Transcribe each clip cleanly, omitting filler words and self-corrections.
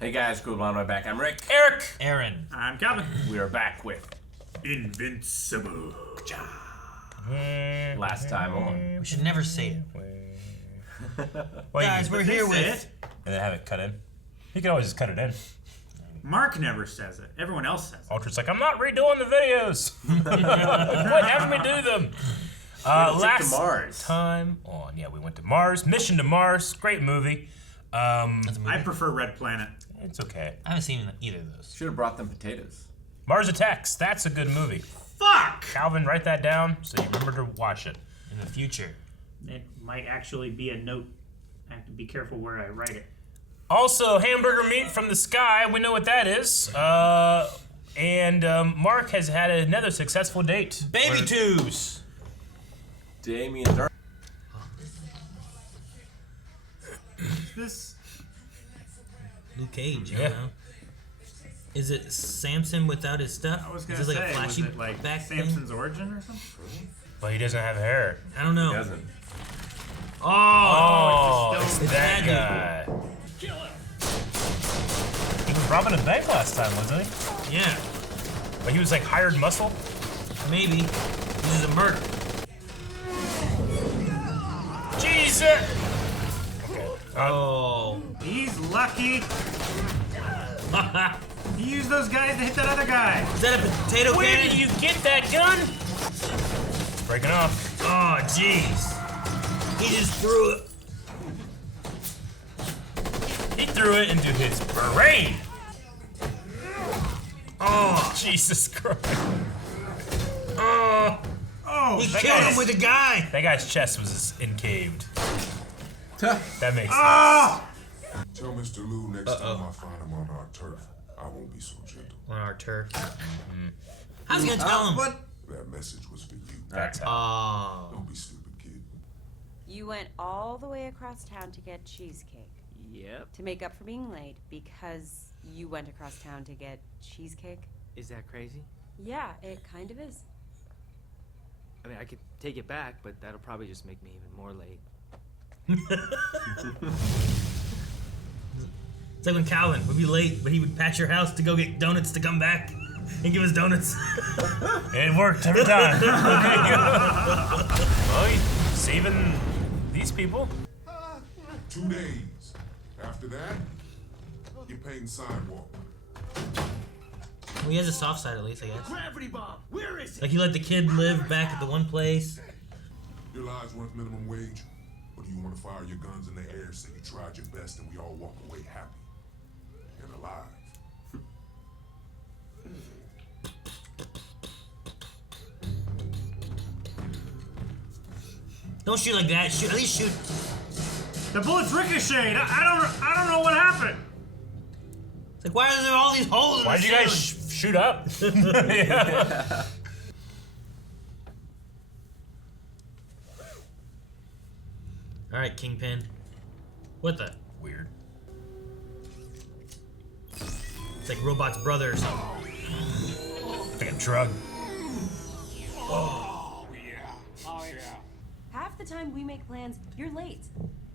Hey guys, cool on my back. I'm Rick. Eric. Aaron. I'm Calvin. We are back with Invincible. last time on. We should never say it. Guys, we're here with... And then have it cut in. You can always just cut it in. Mark never says it. Everyone else says it. Ultra's like, I'm not redoing the videos. Quit having me do them. Last to Mars. time on, yeah, we went to Mars. Mission to Mars. Great movie. I prefer Red Planet. It's okay. I haven't seen either of those. Should have brought them potatoes. Mars Attacks. That's a good movie. Fuck! Calvin, write that down so you remember to watch it. In the future. It might actually be a note. I have to be careful where I write it. Also, hamburger meat from the sky. We know what that is. And Mark has had another successful date. Baby twos! Damien's Dark. This... Luke Cage, Yeah. you know? Is it Samson without his stuff? I was gonna is this say, like a flashy was it like back Samson's thing? origin or something? But he doesn't have hair. I don't know. He doesn't. Oh, it's it's that guy. He was robbing a bank last time, wasn't he? Yeah, But he was like hired muscle. maybe. This is a murder. Jesus! Okay. Oh. He's lucky. He used those guys to hit that other guy. Is that a potato Where cannon? did you get that gun? It's breaking off. Oh, jeez. He just threw it. He threw it into his brain. Oh. Jesus Christ. Oh. Oh, He that killed guy's- him with a guy. That guy's chest was encaved. That makes sense. Ah! Tell Mr. Lou next time I find him on our turf, I won't be so gentle. On our turf. How's he gonna tell him? What? That message was for you. That's how. Oh. Don't be stupid, kid. You went all the way across town to get cheesecake. Yep. To make up for being late because you went across town to get cheesecake? Is that crazy? Yeah, it kind of is. I mean, I could take it back, but that'll probably just make me even more late. It's like when Calvin would be late, but he would patch your house to go get donuts to come back and give us donuts. It worked every time. Well, he's saving these people. 2 days. After that, you're painting sidewalk. Well, he has a soft side at least, I guess. Gravity bomb! Where is it? Like he let the kid live back at the one place. Your lives weren't minimum wage, or do you want to fire your guns in the air so you tried your best and we all walk away happy and alive? Don't shoot like that. Shoot, at least shoot. The bullets ricocheted. I don't know what happened. It's like, why are there all these holes in Why the did you guys ceiling? shoot up? Yeah. All right, Kingpin. What the? Weird. It's like Robot's brother or something. Like a drug. Half the time we make plans, you're late.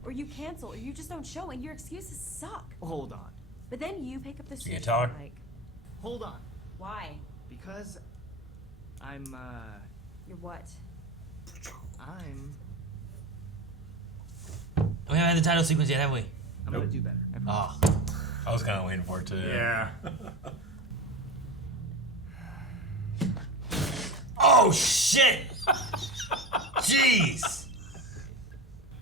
Or you cancel, or you just don't show, and your excuses suck. Hold on. But then you pick up the You sushi gonna tell her? like, Hold on. why? Because I'm You're what? We haven't had the title sequence yet, have we? I'm gonna do better. Oh. I was kind of waiting for it to. Yeah. Oh, shit! Jeez!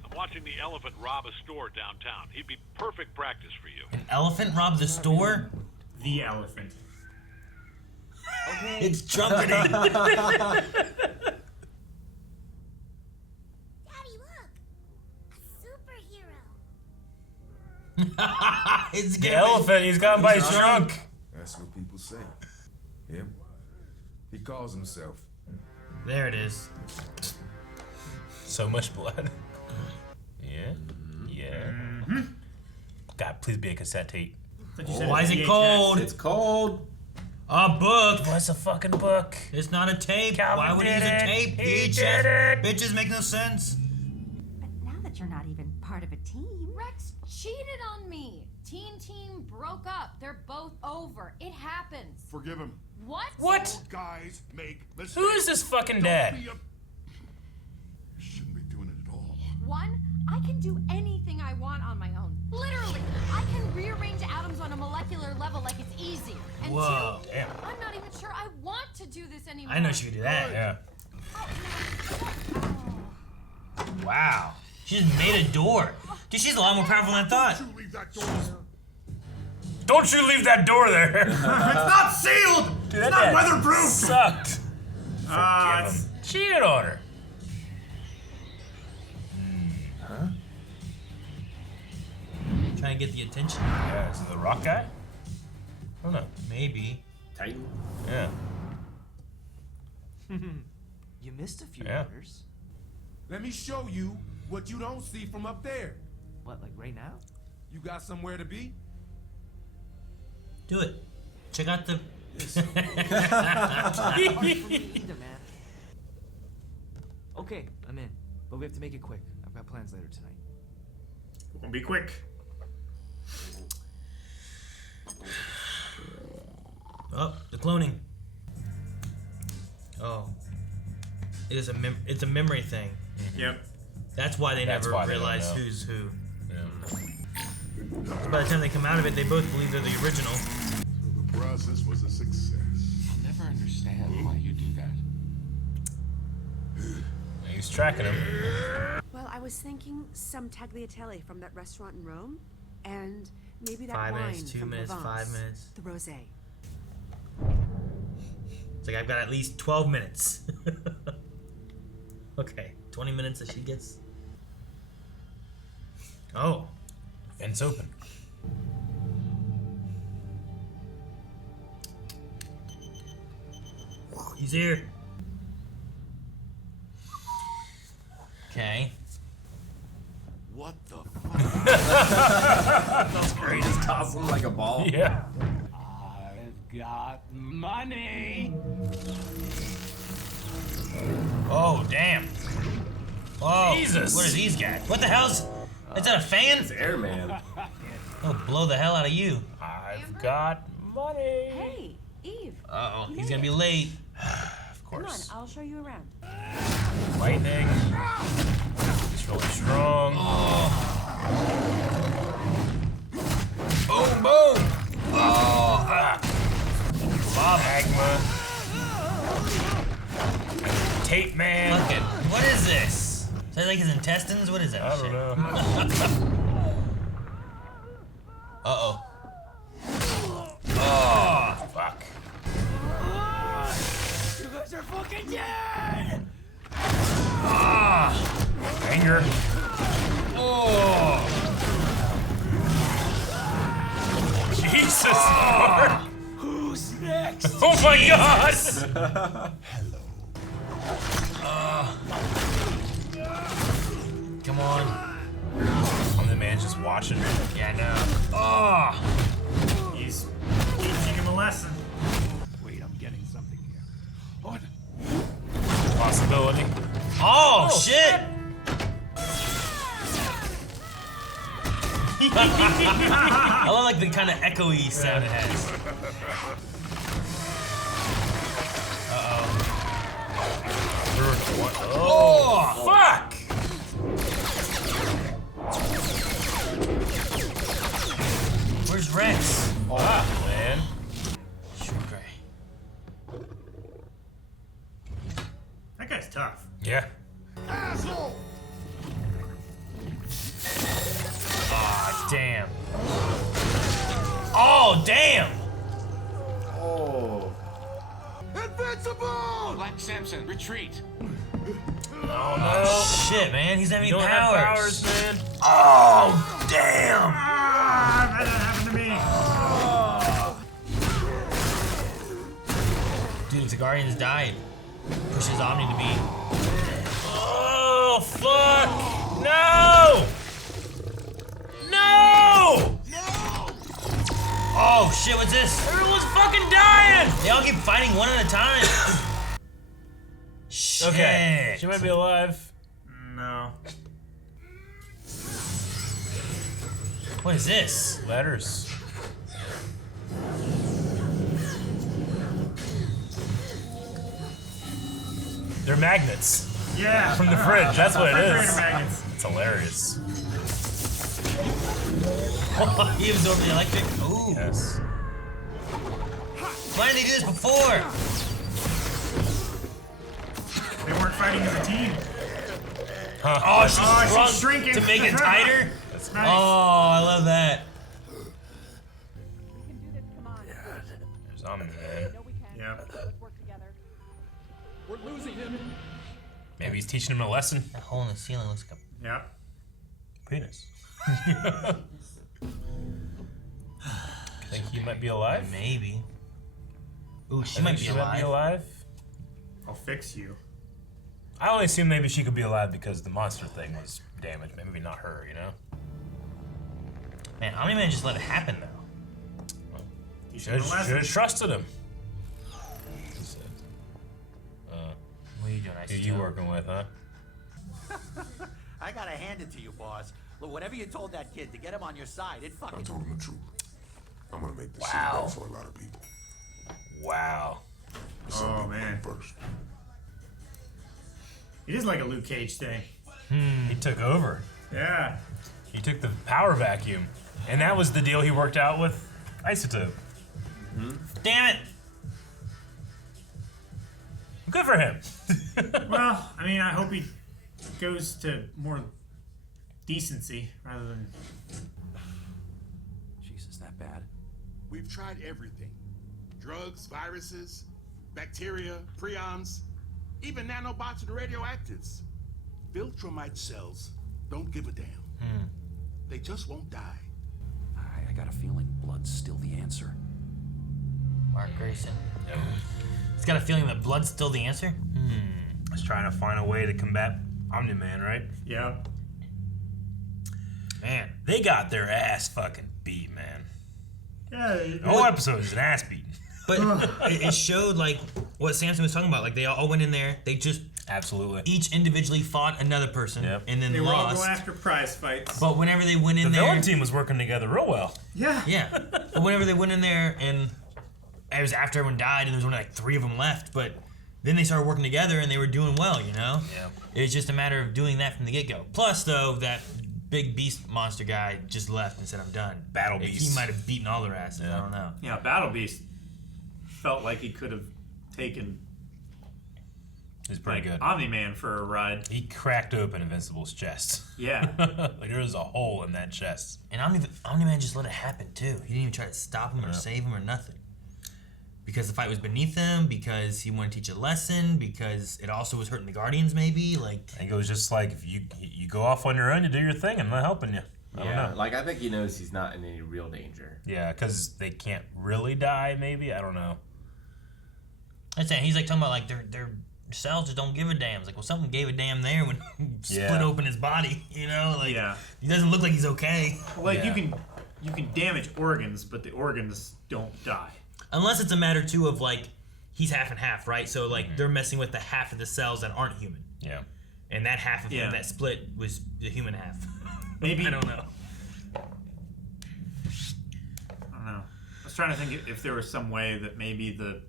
I'm watching the elephant rob a store downtown. He'd be perfect practice for you. An elephant robbed the store? The elephant. Okay. It's trumpeting. Daddy, look! A superhero! It's The getting elephant, he's got him by his trunk. That's what people say. Him? He calls himself. There it is. So much blood. Yeah. Yeah. God, please be a cassette tape. Like you said, Why is it VHS. cold? It's cold. A book. What's a fucking book? It's not a tape. Calvin Why would he did use a it. tape? He VHS. did it. Bitches make no sense. But now that you're not even part of a team... Rex cheated on me. Teen Team broke up. They're both over. It happens. Forgive him. What? What? Old guys make mistakes. Who is this fucking dad? You shouldn't be doing it at all. One, I can do anything I want on my own. Literally, I can rearrange atoms on a molecular level like it's easy. And Whoa. two, Damn. I'm not even sure I want to do this anymore. I know she could do that. Yeah. Wow. She just made a door. Dude, she's a lot more powerful than I thought. You leave that door. Don't you leave that door there. It's not sealed! Dude, it's that not dad weatherproof! Sucked. Forgive him. Cheated on her. Trying to get the attention. Yeah, is it the rock guy? I don't know. Maybe. Titan. Yeah. You missed a few Yeah. letters. Let me show you what you don't see from up there. What, like right now? You got somewhere to be? Do it. Check out the. Either, man. Okay, I'm in. But we have to make it quick. I've got plans later tonight. We'll be quick. Oh, the cloning. Oh. It is it's a memory thing. Yep. That's why they That's never why they don't realize know. who's who. Yeah. So by the time they come out of it, they both believe they're the original. So the process was a success. I'll never understand why you do that. He's tracking him. Well, I was thinking some tagliatelle from that restaurant in Rome, and maybe that 5 wine minutes, 2 from minutes, Provence, 5 minutes. the rosé. It's like I've got at least 12 minutes. Okay, 20 minutes that she gets. Oh, Vent's open. he's here. Okay. What the That's great. Just toss him like a ball. Yeah. I've got money. Oh, damn. Whoa. Jesus. What are these guys? What the hell's? Is that a fan? It's Airman. Oh, blow the hell out of you. I've got money. Hey, Eve. Uh oh, he's gonna be late. Of Come on, course. I'll show you around. Lightning. He's really strong. Boom, boom. Oh, Magma. Tape man. Fucking, what is this? Is that like his intestines? What is that? I don't shit? know. Uh-oh. Oh, fuck. You guys are fucking dead. Anger. Oh! Jesus Lord. Who's next? Oh my God. Come on. And the man's just watching. Yeah, I know. Oh! He's teaching him a lesson. Wait, I'm getting something here. What? Possibility. Oh, shit! I love like the kind of echoey sound it has. Oh, fuck! Where's Rex? Ah, man. Sugar. That guy's tough. Yeah. asshole? Ah, damn. Oh, damn! Oh. Invincible! Black Samson, retreat. Oh no. Shit, man, he's having You don't powers. have powers, man. Oh, damn! Ah, that happened to me. Dude, if the Guardians died, push his Omni to be. Oh, fuck! No! No! Oh, shit, what's this? Everyone's fucking dying! They all keep fighting one at a time. Shit. Okay, she might be alive. No. What is this? Letters. They're magnets Yeah. from the fridge. That's what it Refrigerator is. magnets. It's hilarious. He absorbed the electric. Ooh. Yes. Why didn't they do this before? They weren't fighting as a team. Huh. Oh, she's she's shrinking. to make it tighter. That's Nice. Oh, I love that. We can do this. Come on. There's Omni-Man. No, we can. Yeah. Let's work together. We're losing him. Maybe he's teaching him a lesson. That hole in the ceiling looks like Yeah. Penis. Think he might be alive? maybe. Ooh, she I might think be alive. alive. I'll fix you. I only assume maybe she could be alive because the monster thing was damaged. Maybe not her, you know? Man, Omni-Man just let it happen though. You Should have trusted him. He said. What are you doing? Who you working with, huh? I gotta hand it to you, boss. Look, whatever you told that kid to get him on your side, it I fucking. told him the truth. I'm gonna make this shit Wow. better for a lot of people. Wow. But some Oh, people man. come first. It is like a Luke Cage thing. He took over. Yeah. He took the power vacuum. And that was the deal he worked out with Isotope. Damn it! Good for him. Well, I mean, I hope he goes to more decency rather than. Jesus, that bad? We've tried everything. Drugs, viruses, bacteria, prions, even nanobots and radioactives. Viltrumite cells don't give a damn. They just won't die. I got a feeling blood's still the answer. Mark Grayson. He's got a feeling that blood's still the answer. He's trying to find a way to combat Omni-Man, right? Yeah. Man, They got their ass fucking beat, man. Yeah. The whole episode is an ass beating. but it showed like what Samson was talking about. Like they all went in there. They just Absolutely. each individually fought another person Yep. and then They were all lost. going after prize fights. But whenever they went in The there, villain team was working together real well. Yeah. yeah. But whenever they went in there, and it was after everyone died, and there was only like 3 of them left. But then they started working together, and they were doing well. You know. Yeah. It was just a matter of doing that from the get-go. Plus, though, that big beast monster guy just left and said, "I'm done." Battle He Beast. might have beaten all their asses. I don't know. Yeah, Battle Beast felt like he could have taken He's pretty good. Omni-Man for a ride. He cracked open Invincible's chest. Yeah. Like there was a hole in that chest. And Omni-Man just let it happen too. He didn't even try to stop him or save him or nothing. Because the fight was beneath him, because he wanted to teach a lesson, because it also was hurting the Guardians maybe, like... I think it was just like, if you go off on your own, you do your thing, and I'm not helping you. I don't know. Like I think he knows he's not in any real danger. Yeah, because they can't really die, maybe? I don't know. I'm saying, he's like talking about like their cells just don't give a damn. It's like, well, something gave a damn there when he split open his body, you know? Like, he doesn't look like he's okay. Like you can damage organs, but the organs don't die. Unless it's a matter too of like he's half and half, right? So like they're messing with the half of the cells that aren't human. Yeah. And that half of him that split was the human half. Maybe I don't know. I don't know. I was trying to think if there was some way that maybe the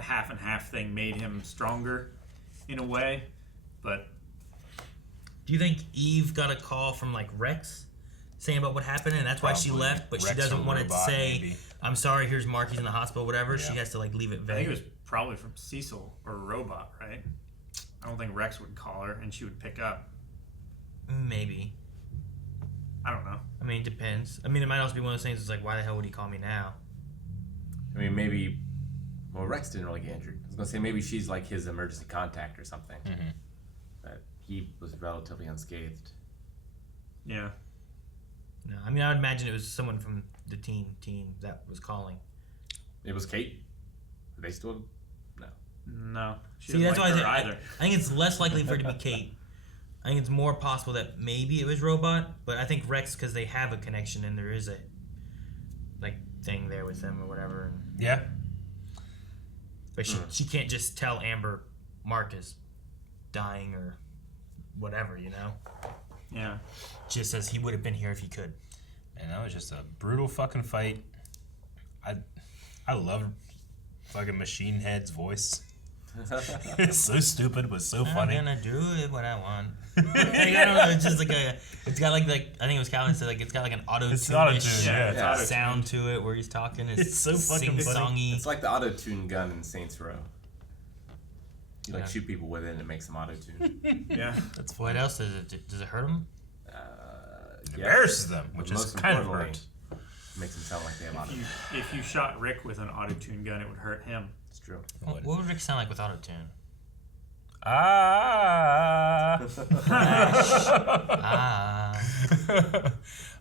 half and half thing made him stronger in a way, but Do you think Eve got a call from like Rex saying about what happened and that's why she Probably. left, but Rex she doesn't or want to Robot, say, maybe. I'm sorry, here's Mark, he's in the hospital, whatever. Yeah. She has to like leave it I think vague. it was probably from Cecil or Robot, right? I don't think Rex would call her and she would pick up. Maybe. I don't know. I mean, it depends. I mean, it might also be one of those things that's like, why the hell would he call me now? I mean, maybe. Well, Rex didn't really get injured. I was gonna say maybe she's like his emergency contact or something. But he was relatively unscathed. Yeah. No, I mean, I would imagine it was someone from the team that was calling. It was Kate. Are they still? No. No. She See, didn't that's like why her I either. think it's less likely for it to be Kate. I think it's more possible that maybe it was Robot, but I think Rex, because they have a connection and there is a like thing there with them or whatever. Yeah. But she can't just tell Amber Mark is dying or whatever, you know? Yeah. Just says he would have been here if he could. And that was just a brutal fucking fight. I love fucking Machine Head's voice. It's so stupid, but so funny. I'm gonna do it what I want. Like, I don't know. It's just like it's got like I think it was Calvin said, like it's got like an auto-tune sound to it where he's talking. It's so fucking songy. It's like the auto-tune gun in Saints Row. You like shoot people with it and it makes them auto-tune. Yeah. That's what else does it hurt them? Embarrasses them, which is kind of hurt. Makes them sound like they have auto-tune. If you shot Rick with an auto-tune gun, it would hurt him. It's true. What would Rick sound like with auto-tune?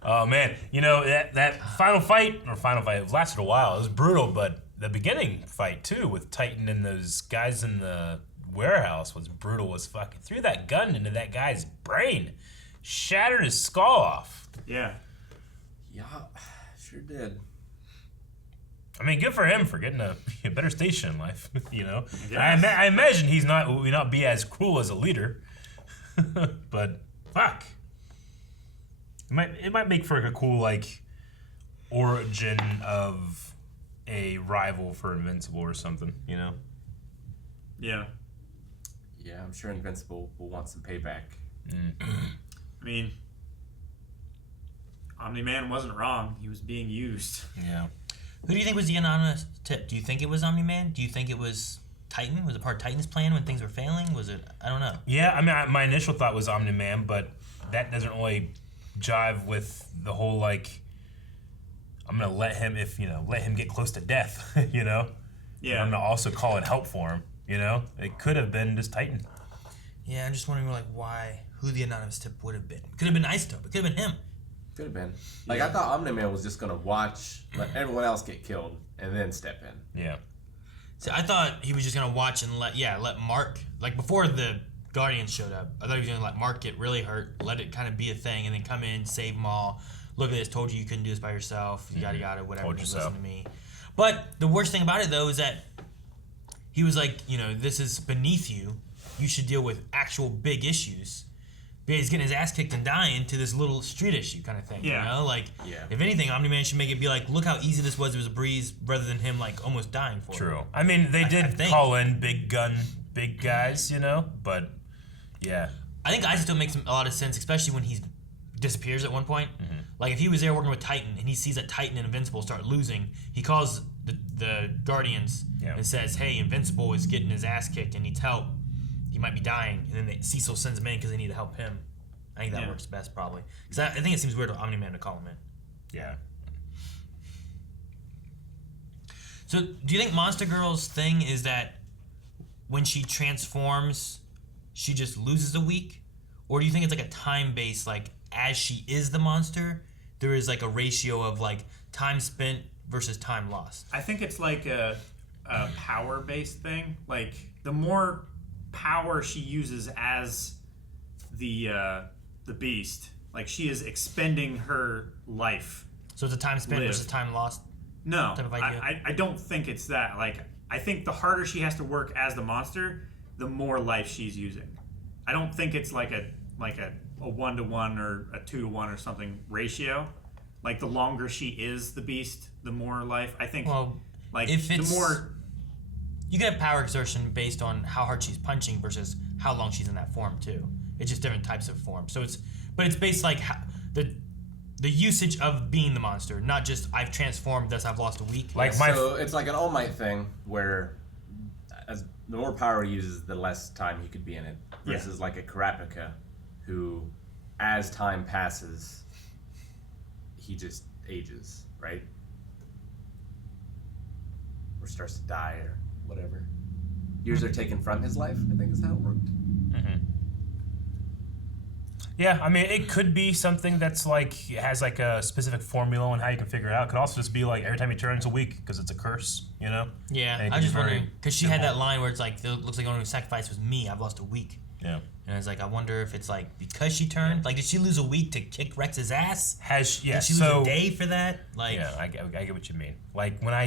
Oh man, you know that final fight it lasted a while. It was brutal, but the beginning fight too with Titan and those guys in the warehouse was brutal as fuck. Threw that gun into that guy's brain, shattered his skull off. Yeah. Yeah, sure did. I mean, good for him for getting a better station in life, you know. I imagine will not be as cruel as a leader, but fuck, it might make for a cool like origin of a rival for Invincible or something, you know. Yeah. Yeah, I'm sure Invincible will want some payback. I mean, Omni-Man wasn't wrong. He was being used. Yeah. Who do you think was the anonymous tip? Do you think it was Omni-Man? Do you think it was Titan? Was it part of Titan's plan when things were failing? Was it? I don't know. Yeah, I mean, my initial thought was Omni-Man, but that doesn't really jive with the whole like, I'm gonna let him get close to death, you know. Yeah. And I'm gonna also call in help for him, you know. It could have been just Titan. Yeah, I'm just wondering like who the anonymous tip would have been. Could have been Isotope. It could have been him. Could have been. Like, I thought Omni-Man was just going to watch, let everyone else get killed, and then step in. Yeah. See, I thought he was just going to watch and let Mark, like before the Guardians showed up, I thought he was going to let Mark get really hurt, let it kind of be a thing, and then come in, save them all. Look at this, told you couldn't do this by yourself, yada yada, whatever, Told you just so. listen to me. But the worst thing about it, though, is that he was like, this is beneath you. You should deal with actual big issues. But he's getting his ass kicked and dying to this little street issue kind of thing, you know? Like, if anything, Omni-Man should make it be like, look how easy this was. It was a breeze, rather than him, like, almost dying for it. True. I mean, they did call in big guys, you know? But, yeah. I think Isotope makes a lot of sense, especially when he disappears at one point. Mm-hmm. Like, if he was there working with Titan, and he sees that Titan and Invincible start losing, he calls the Guardians and says, hey, Invincible is getting his ass kicked and needs help. He might be dying, and then Cecil sends him in because they need to help him. I think that works best, probably. Because I think it seems weird for Omni-Man to call him in. Yeah. So, do you think Monster Girl's thing is that when she transforms, she just loses a week? Or do you think it's like a time-based, like, as she is the monster, there is like a ratio of like time spent versus time lost? I think it's like a power-based thing. Like, the more power she uses as the beast, like she is expending her life. So it's a time spent versus time lost? No, type of idea? I don't think it's that. Like, I think the harder she has to work as the monster, the more life she's using. I don't think it's like a 1-to-1 or a 2-to-1 or something ratio. Like, the longer she is the beast, the more life. I think. Well, like, if it's, the more. You can have power exertion based on how hard she's punching versus how long she's in that form too. It's just different types of form. So it's based like the usage of being the monster, not just I've transformed, thus I've lost a week. So it's like an All Might thing where as the more power he uses, the less time he could be in it. Versus like a Karapika, who, as time passes, he just ages, right? Or starts to die or whatever. Years are taken from his life, I think is how it worked. Mm-hmm. Yeah, I mean, it could be something that's like, has like a specific formula on how you can figure it out. It could also just be like every time he turns a week because it's a curse, you know? Yeah, I was just wondering, because she had that line where it's like, it looks like the only sacrifice was me, I've lost a week. Yeah. And it's like, I wonder if it's like, because she turned, like, did she lose a week to kick Rex's ass? Did she lose a day for that? Like, yeah, I get what you mean. Like, when I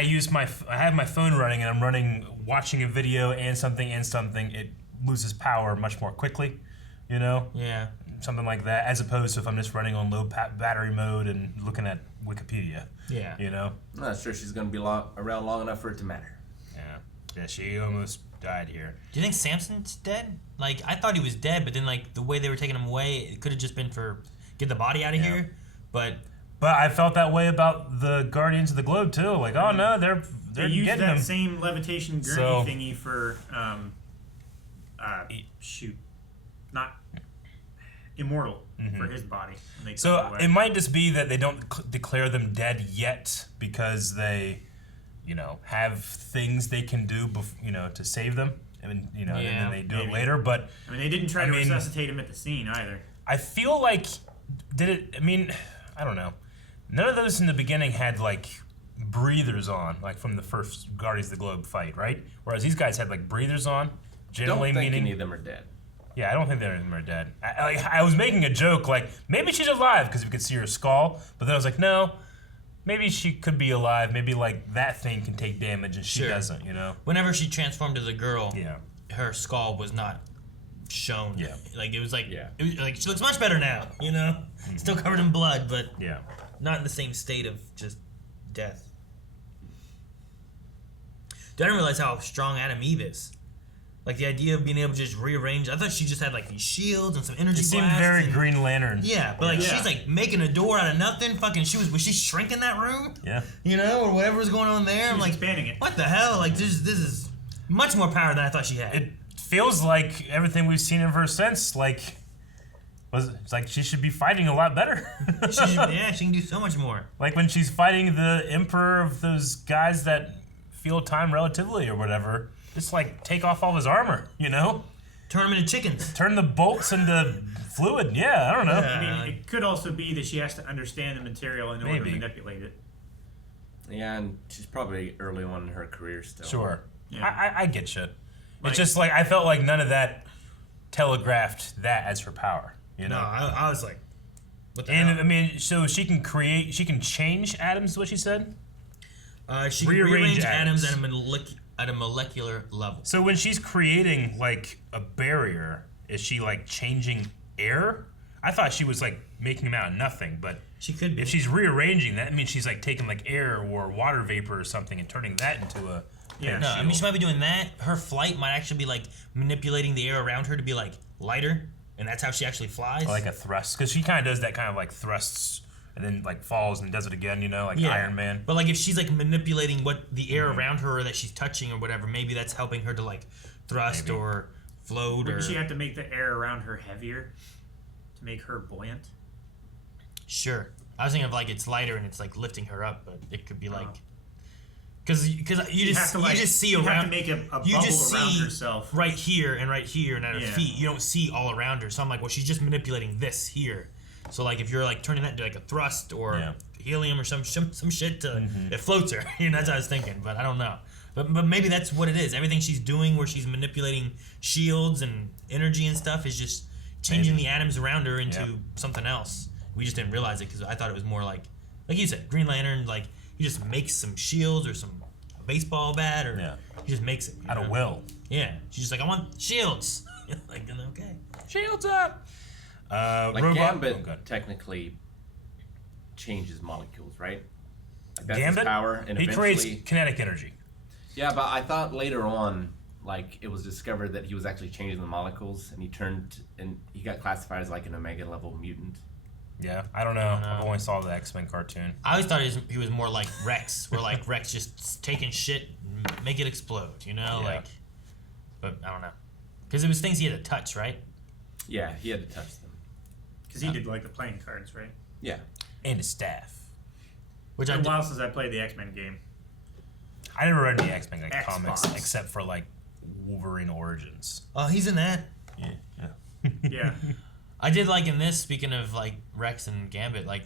use I have my phone running and I'm watching a video and something, it loses power much more quickly. you know? Yeah. Something like that, as opposed to if I'm just running on low battery mode and looking at Wikipedia. Yeah. You know? I'm not sure she's going to be around long enough for it to matter. Yeah. Yeah, she almost died here. Do you think Samson's dead? Like, I thought he was dead, but then, like, the way they were taking him away, it could have just been for get the body out of here. But I felt that way about the Guardians of the Globe, too. Like, oh, no, they're They used getting that him. same levitation gurney thingy for, not Immortal for his body. And they So took it away. it might just be that they don't declare them dead yet because they, you know, have things they can do, to save them. I mean, you know, and then they do it later. But I mean, they didn't try to resuscitate him at the scene either. I feel like I don't know. None of those in the beginning had like breathers on, like from the first Guardians of the Globe fight, right? Whereas these guys had like breathers on. Generally, don't think meaning any of them are dead. Yeah, I don't think any of them are dead. I was making a joke like maybe she's alive because we could see her skull, but then I was like, no, maybe she could be alive. Maybe like that thing can take damage and she doesn't. You know. Whenever she transformed to the girl, yeah, her skull was not shown. Yeah, like it was like it was like she looks much better now. You know, still covered in blood, but not in the same state of just death. Dude, I didn't realize how strong Adam Eve is. Like the idea of being able to just rearrange. I thought she just had like these shields and some energy blasts. It seemed very Green Lantern. Yeah, but like she's like making a door out of nothing. Fucking, was she shrinking that room? Yeah. You know, or whatever was going on there. I'm like expanding it. What the hell? Like this is much more power than I thought she had. It feels like everything we've seen of her since, it's like she should be fighting a lot better. She can do so much more. Like when she's fighting the Emperor of those guys that feel time relatively or whatever. Just like take off all his armor, you know? Turn them into chickens. Turn the bolts into fluid. Yeah, I don't know. I mean, it could also be that she has to understand the material in order to manipulate it. Yeah, and she's probably early on in her career still. Sure. Yeah. I get shit. It's just like I felt like none of that telegraphed that as her power. You know? No, I was like, what the and hell? I mean, so she can change atoms. Is what she said. She can rearrange atoms at a molecular level. So when she's creating like a barrier, is she like changing air? I thought she was like making them out of nothing, but she could be. If she's rearranging that, means she's like taking like air or water vapor or something and turning that into a no. I mean, she might be doing that. Her flight might actually be like manipulating the air around her to be like lighter, and that's how she actually flies. Or like a thrust, because she kind of does that kind of like thrusts. And then like falls and does it again, you know, like Iron Man. But like if she's like manipulating what the air around her or that she's touching or whatever, maybe that's helping her to like thrust or float. Wouldn't she have to make the air around her heavier to make her buoyant? Sure. I was thinking of like it's lighter and it's like lifting her up, but it could be like because you just see around. You have to make a bubble around herself. Right here and at her feet. You don't see all around her. So I'm like, well, she's just manipulating this here. So like if you're like turning that into like a thrust or helium or some shit to it floats her. That's what I was thinking, but I don't know. But maybe that's what it is. Everything she's doing where she's manipulating shields and energy and stuff is just changing the atoms around her into something else. We just didn't realize it because I thought it was more like you said, Green Lantern. Like he just makes some shields or some baseball bat or he just makes it out of will. Yeah, she's just like I want shields. Like okay, shields up. Like Robot? Gambit technically changes molecules, right? Like that's Gambit? his power, and he eventually creates kinetic energy. Yeah, but I thought later on, like it was discovered that he was actually changing the molecules, and he got classified as like an Omega level mutant. Yeah, I don't know. I've only saw the X-Men cartoon. I always thought he was more like Rex, where like Rex just taking shit and make it explode, you know? Yeah. Like, but I don't know. Because it was things he had to touch, right? Yeah, he had to touch them. Because he did like the playing cards, right? Yeah. And his staff. Which it's been a while since I played the X-Men game. I never read any X-Men comics except for like Wolverine Origins. Oh, he's in that. Yeah. Yeah. I did like in this, speaking of like Rex and Gambit, like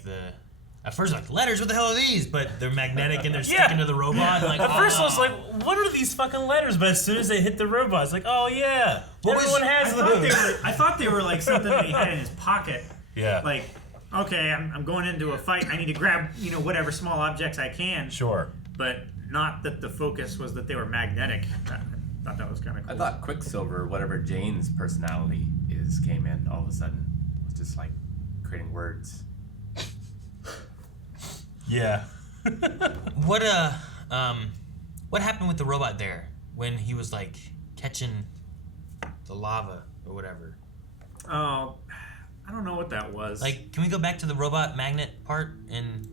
at first like letters, what the hell are these? But they're magnetic and they're sticking to the robot. Like, at first I was like, what are these fucking letters? But as soon as they hit the robot, it's like, oh yeah, everyone has those. I thought they were like something that he had in his pocket. Yeah. Like, okay, I'm going into a fight. I need to grab whatever small objects I can. Sure. But not that the focus was that they were magnetic. I thought that was kind of cool. I thought Quicksilver, whatever Jane's personality is, just came in all of a sudden. It was just like creating words. Yeah. What happened with the robot there when he was like catching the lava or whatever? Oh, I don't know what that was. Like, can we go back to the robot magnet part? And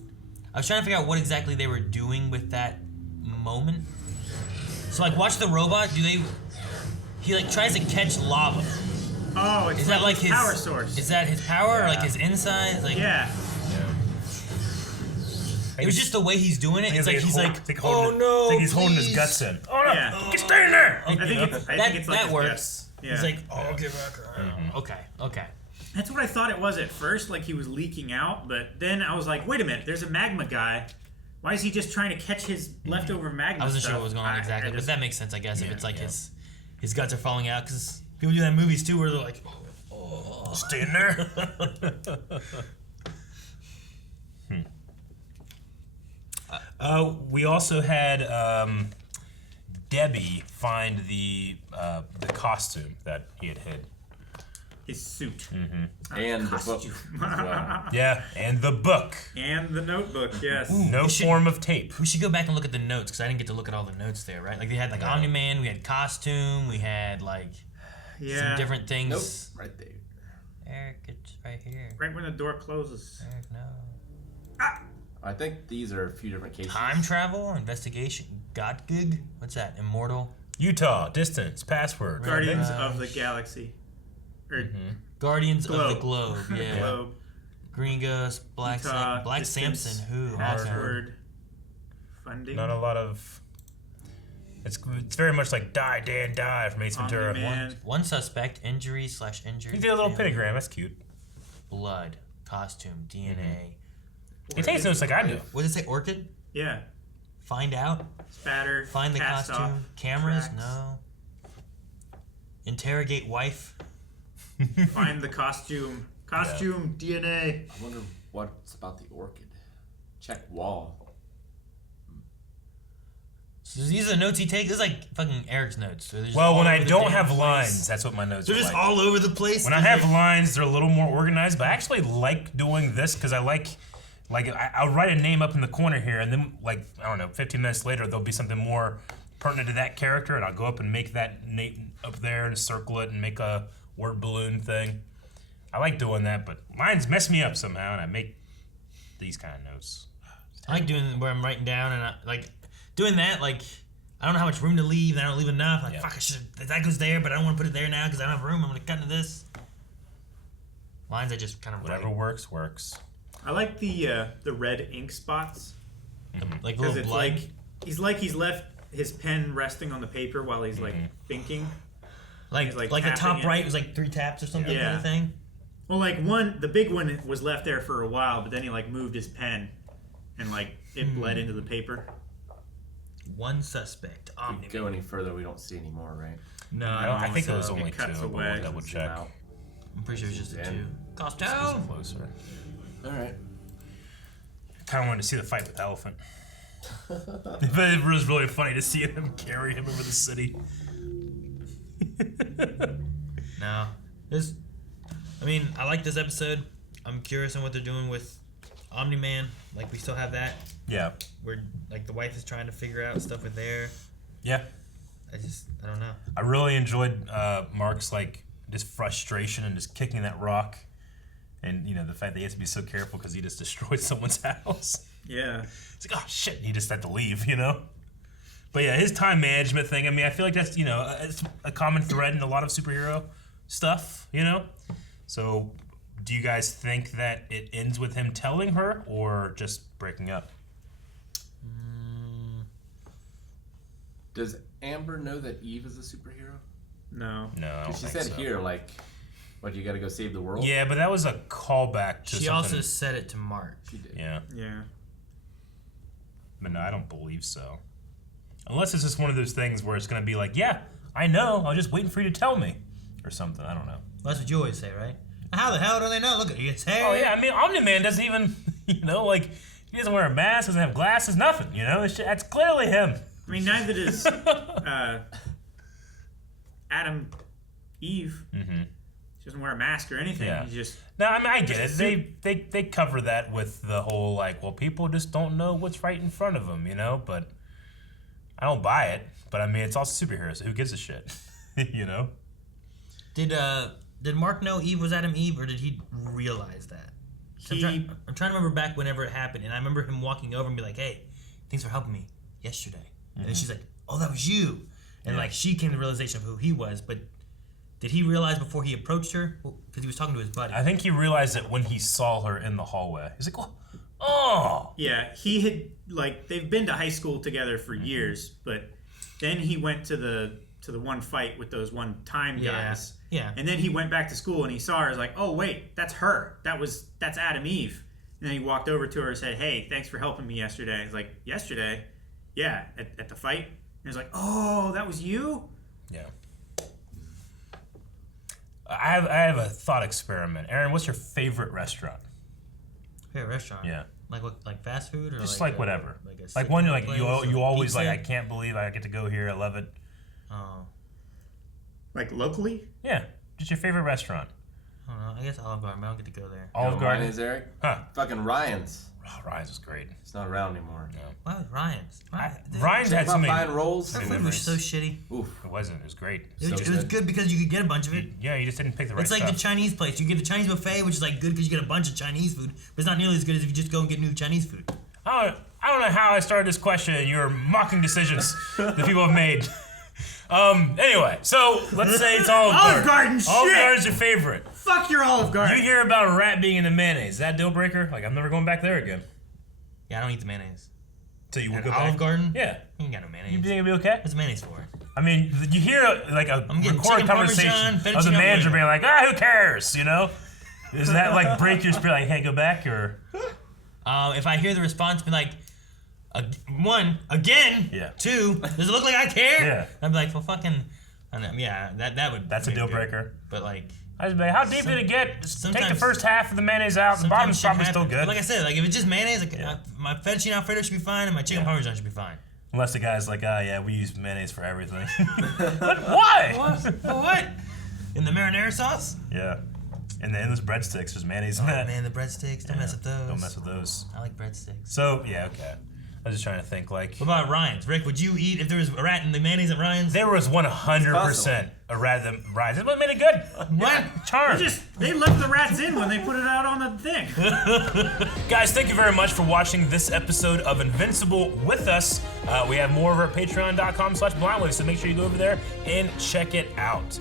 I was trying to figure out what exactly they were doing with that moment. So like, watch the robot. He like tries to catch lava. Oh, it's is that like his power source? Is that his power or like his inside? Like yeah. It was just the way he's doing it. It's like he's like, oh no, I think he's holding please. his guts in. Oh no, Yeah. stay in there. I think it's like that his works. guts. Yeah. He's like, oh, get back. Okay. That's what I thought it was at first, like he was leaking out, but then I was like, wait a minute, there's a magma guy. Why is he just trying to catch his leftover magma I wasn't stuff? sure what was going on exactly, but that makes sense, I guess, if it's like yeah. his guts are falling out, because people do that in movies too, where they're like, stay in there. We also had Debbie find the costume that he had hid. His suit. And the book as well. Yeah, and the book. And the notebook, yes. No form of tape. We should go back and look at the notes, because I didn't get to look at all the notes there, right? Like, they had, like, Omni-Man, we had costume, we had, like, some different things. Nope, right there. Eric, it's right here. Right when the door closes. Eric, no. I think these are a few different cases. Time travel, investigation, Godgig, what's that? Immortal, Utah, distance, password. Guardians of the Galaxy. Or Guardians Globe. of the Globe, yeah. Globe. Green Ghost, Black Utah, Samson, distance, who? Password. Funding. Not a lot of. It's very much like Die, Dan, Die from Ace Ventura. Omni-Man. One suspect, injury/injury. He did a little pentagram. That's cute. Blood, costume, DNA. He takes notes like I do. What did it say? Orchid? Yeah. Find out. Spatter. Find the cast costume. off, Cameras? tracks. No. Interrogate wife. Find the costume. Costume, DNA. I wonder what's about the orchid. Check wall. So these are the notes he takes. This is like fucking Eric's notes. So Well, when I don't have lines, that's what my notes they're are just like. all over the place. When I have lines, they're a little more organized, but I actually like doing this because I like I'll write a name up in the corner here, and then, like, I don't know, 15 minutes later, there'll be something more pertinent to that character, and I'll go up and make that name up there and circle it and make a word balloon thing. I like doing that, but lines mess me up somehow, and I make these kind of notes. I like doing where I'm writing down, and doing that, like, I don't know how much room to leave, and I don't leave enough. Like, fuck, that goes there, but I don't want to put it there now because I don't have room. I'm going to cut into this. Lines I just kind of Whatever works. I like the red ink spots. Like Because little it's blood. he's left his pen resting on the paper while he's like thinking. Like He's, the tapping top it. right was like 3 taps or something kind of thing. Well, like the big one was left there for a while, but then he like moved his pen, and like it bled into the paper. One suspect. If we go any further, we don't see any more, right? No, I think it was so. only It cuts 2, but away. we'll double check. Out. I'm pretty sure it's just a 2. Costume. Closer. All right. Kind of wanted to see the fight with the elephant. But it was really funny to see him carry him over the city. No. I like this episode. I'm curious on what they're doing with Omni-Man. Like, we still have that. Yeah. Where, like, the wife is trying to figure out stuff with there. Yeah. I don't know. I really enjoyed Mark's, like, just frustration and just kicking that rock. And, the fact that he has to be so careful because he just destroyed someone's house. Yeah. It's like, oh, shit, he just had to leave, But, yeah, his time management thing, I feel like that's, it's a common thread in a lot of superhero stuff, So, do you guys think that it ends with him telling her or just breaking up? Does Amber know that Eve is a superhero? No. No, I don't She think said so. here, like, what, you gotta go save the world? Yeah, but that was a callback to She something. also said it to Mark. She did. Yeah. Yeah. But no, I don't believe so. Unless it's just one of those things where it's going to be like, yeah, I know, I was just waiting for you to tell me. Or something, I don't know. That's what you always say, right? How the hell do they know? Look at his hair. Oh, yeah, Omni-Man doesn't even, he doesn't wear a mask, doesn't have glasses, nothing, That's clearly him. Neither does Adam Eve. Mm-hmm. doesn't wear a mask or anything. Yeah. He just No, I mean I get it. They cover that with the whole like, well, people just don't know what's right in front of them, you know. But I don't buy it. But I mean, it's also superheroes. So who gives a shit, you know? Did Mark know Eve was Adam Eve, or did he realize that? I'm trying to remember back whenever it happened, and I remember him walking over and be like, "Hey, thanks for helping me yesterday." And then she's like, "Oh, that was you," and like she came to the realization of who he was. But did he realize before he approached her? Because he was talking to his buddy. I think he realized it when he saw her in the hallway. He's like, "Oh." Yeah, he had like they've been to high school together for years, but then he went to the one fight with those one-time guys. Yeah. And then he went back to school and he saw her. He's like, oh wait, that's her. That's Adam Eve. And then he walked over to her and said, hey, thanks for helping me yesterday. He's like, yesterday? Yeah, at the fight. And he's like, oh, that was you? Yeah. I have a thought experiment. Aaron, what's your favorite restaurant? Favorite restaurant? Yeah. Like what? Like fast food or just like whatever. Like one like you always pizza? like. I can't believe I get to go here. I love it. Oh. Like locally? Yeah. Just your favorite restaurant. I don't know. I guess Olive Garden, but I don't get to go there. Olive Garden is Eric? Huh? Fucking Ryan's. Oh, Ryan's was great. It's not around anymore. No. Why was Ryan's? Ryan's had so many. Buying rolls. Their food was so shitty. Oof. It wasn't. It was great. It was good because you could get a bunch of it. Yeah, you just didn't pick the right It's like stuff. the Chinese place. You get the Chinese buffet, which is like good because you get a bunch of Chinese food, but it's not nearly as good as if you just go and get new Chinese food. I don't know how I started this question. You're mocking decisions that people have made. Anyway, so let's say it's Olive Garden. Olive Garden, Olive shit! Garden's your favorite. Fuck your Olive Garden. You hear about a rat being in the mayonnaise. Is that a deal breaker? Like, I'm never going back there again. Yeah, I don't eat the mayonnaise. So you would At go Olive back? Garden? Yeah. You ain't got no mayonnaise. You think it'd be okay? What's mayonnaise for? I mean, you hear like a getting recorded chicken conversation parmesan, of the fettuccine manager alfredo. being like, who cares? You know? Does that like break your spirit? Like, hey, go back or? If I hear the response, be like, one, again. Yeah. Two, does it look like I care? Yeah. I'd be like, well, fucking, I know, yeah, that would. That's a be deal good. breaker. But like, I just be like, how deep did it get? Just take the sometimes- first half of the mayonnaise out. The bottom's shit probably still happens. good. But like I said, like if it's just mayonnaise, like my fettuccine alfredo should be fine, and my chicken parmesan should be fine. Unless the guy's like, oh yeah, we use mayonnaise for everything. But why? What? In the marinara sauce? Yeah. And then those breadsticks, there's mayonnaise in that. Man, the breadsticks, don't mess with those. Don't mess with those. I like breadsticks. So, yeah, okay. I was just trying to think, like... What about Ryan's? Rick, would you eat if there was a rat in the mayonnaise at Ryan's? There was 100% a rat in Ryan's. That's what made it good. What? Charm. They left the rats in when they put it out on the thing. Guys, thank you very much for watching this episode of Invincible with us. We have more over at patreon.com/blindwave, so make sure you go over there and check it out.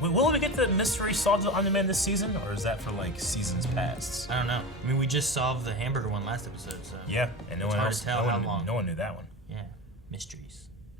Will we get the mystery solved on demand this season, or is that for like seasons past? I don't know. I mean, we just solved the hamburger one last episode, so Yeah, and no one hard else. to tell how long. No one knew that one. Yeah, mysteries.